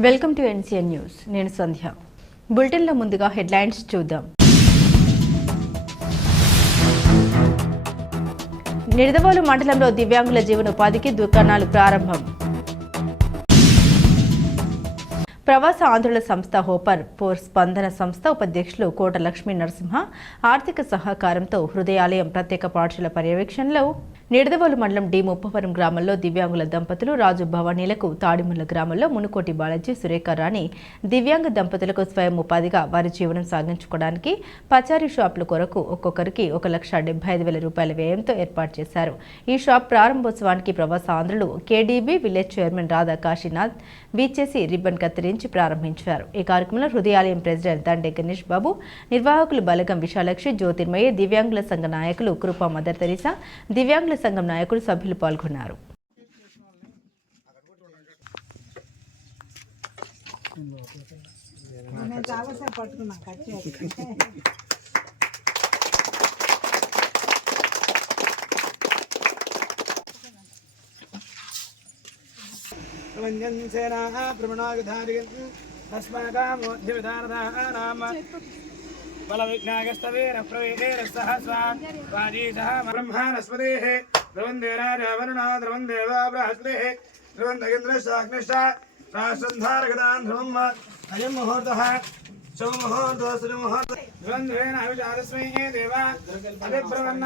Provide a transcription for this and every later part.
Welcome to NCN news. నేను సంధ్య. బులెటిన్లో ముందుగా హెడ్లైన్స్ చూద్దాం. నిడదవోలు మండలంలో దివ్యాంగుల జీవనోపాధికి దుకాణాలు ప్రారంభం. ప్రవాస ఆంధ్రుల సంస్థ హోపర్ పోర్ స్పందన సంస్థ ఉపాధ్యక్షులు కోట లక్ష్మీ నరసింహ ఆర్థిక సహకారంతో హృదయాలయం ప్రత్యేక పాఠశాల పర్యవేక్షణలో నిడదవోలు మండలం డి ముప్పవరం గ్రామంలో దివ్యాంగుల దంపతులు రాజు భవానీలకు తాడిముల్ల గ్రామంలో మునుకోటి బాలాజీ సురేఖ రాణి దివ్యాంగ దంపతులకు స్వయం ఉపాధిగా వారి జీవనం సాగించుకోవడానికి పచారీ షాపుల కొరకు ఒక్కొక్కరికి ఒక లక్ష డెబ్బై ఐదు వేల రూపాయల వ్యయంతో ఏర్పాటు చేశారు. ఈ షాప్ ప్రారంభోత్సవానికి ప్రవాస ఆంధ్రులు KDB village chairman Radha Kashinath వీచేసి ribbon కత్తిరించి ప్రారంభించారు. ఈ కార్యక్రమంలో హృదయాలయం ప్రెసిడెంట్ దండే గణేష్ బాబు నిర్వాహకులు బలగం విశాలక్షి జ్యోతిర్మయ్య దివ్యాంగుల సంఘ నాయకులు కృపా మదర్ తెరీసా దివ్యాంగుల సంఘం నాయకులు సభ్యులు పాల్గొన్నారు నేను చాలాసేపు పట్టుకున్నా కట్ చేసి प्रमञ्जन्सेनाः प्रमणागधारियन् अस्माकामोध्यविधानदानाम बलविघ्नागस्तवेरप्रवेरेरसहस्रा राजीशः ब्रह्मानस्पतेः ध्रुवन्देनाजावरुणा ध्रुवन्देवाब्रहस्तेः ध्रुवंदेवा रासन्धारगदान् ध्रुवम् अयं मुहूर्तः शवमुहूर्तः श्रीमुहूर्तः ध्रुवन्ध्रेण हविषादस्मैः देवा, अभिप्रवन्न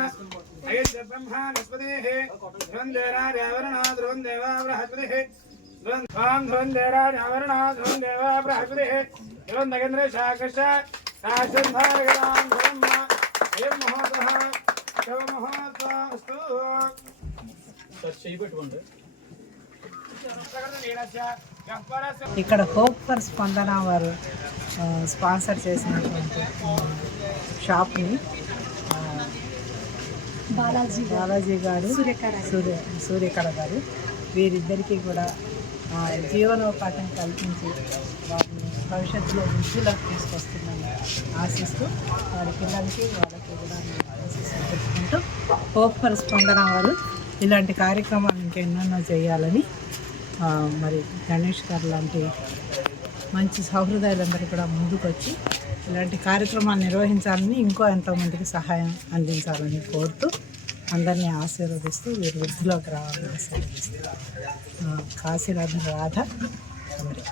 अयज्ब्रह्मा ध्रुवंदेवा ध्रुवन्देनाजावरुणा ध्रुवन्देवाब्रहस्तेः ध्रुवन्देराजावरुणा ध्रुवन्देवाब्रहस्तेः ध्रुवन्दगेन्द्रशाकृश्च रासन्धारगदान् ఇక్కడ హోప్ ఫర్ స్పందన వారు స్పాన్సర్ చేసినటువంటి షాప్ని బాలాజీ బాలాజీ గారు సూర్య సూర్యకళ గారు. వీరిద్దరికీ కూడా జీవనోపాధిని కల్పించి వారిని భవిష్యత్తులో వృద్ధిలోకి తీసుకొస్తుందని ఆశిస్తూ వారి పిల్లలకి వాళ్ళకి కూడా ఆశీస్సులు పెట్టుకుంటూ హోప్ ఫర్ స్పందన వారు ఇలాంటి కార్యక్రమాలు ఇంకెన్నెన్నో చేయాలని మరి గణేష్ గారు లాంటి మంచి సహృదయాలందరూ కూడా ముందుకొచ్చి ఇలాంటి కార్యక్రమాలు నిర్వహించాలని ఇంకో ఎంతోమందికి సహాయం అందించాలని కోరుతూ అందరినీ ఆశీర్వదిస్తూ వీరు వృద్ధిలోకి రావాలని ఆశీర్వదిస్తూ కాశీరాధ రాధ అమరి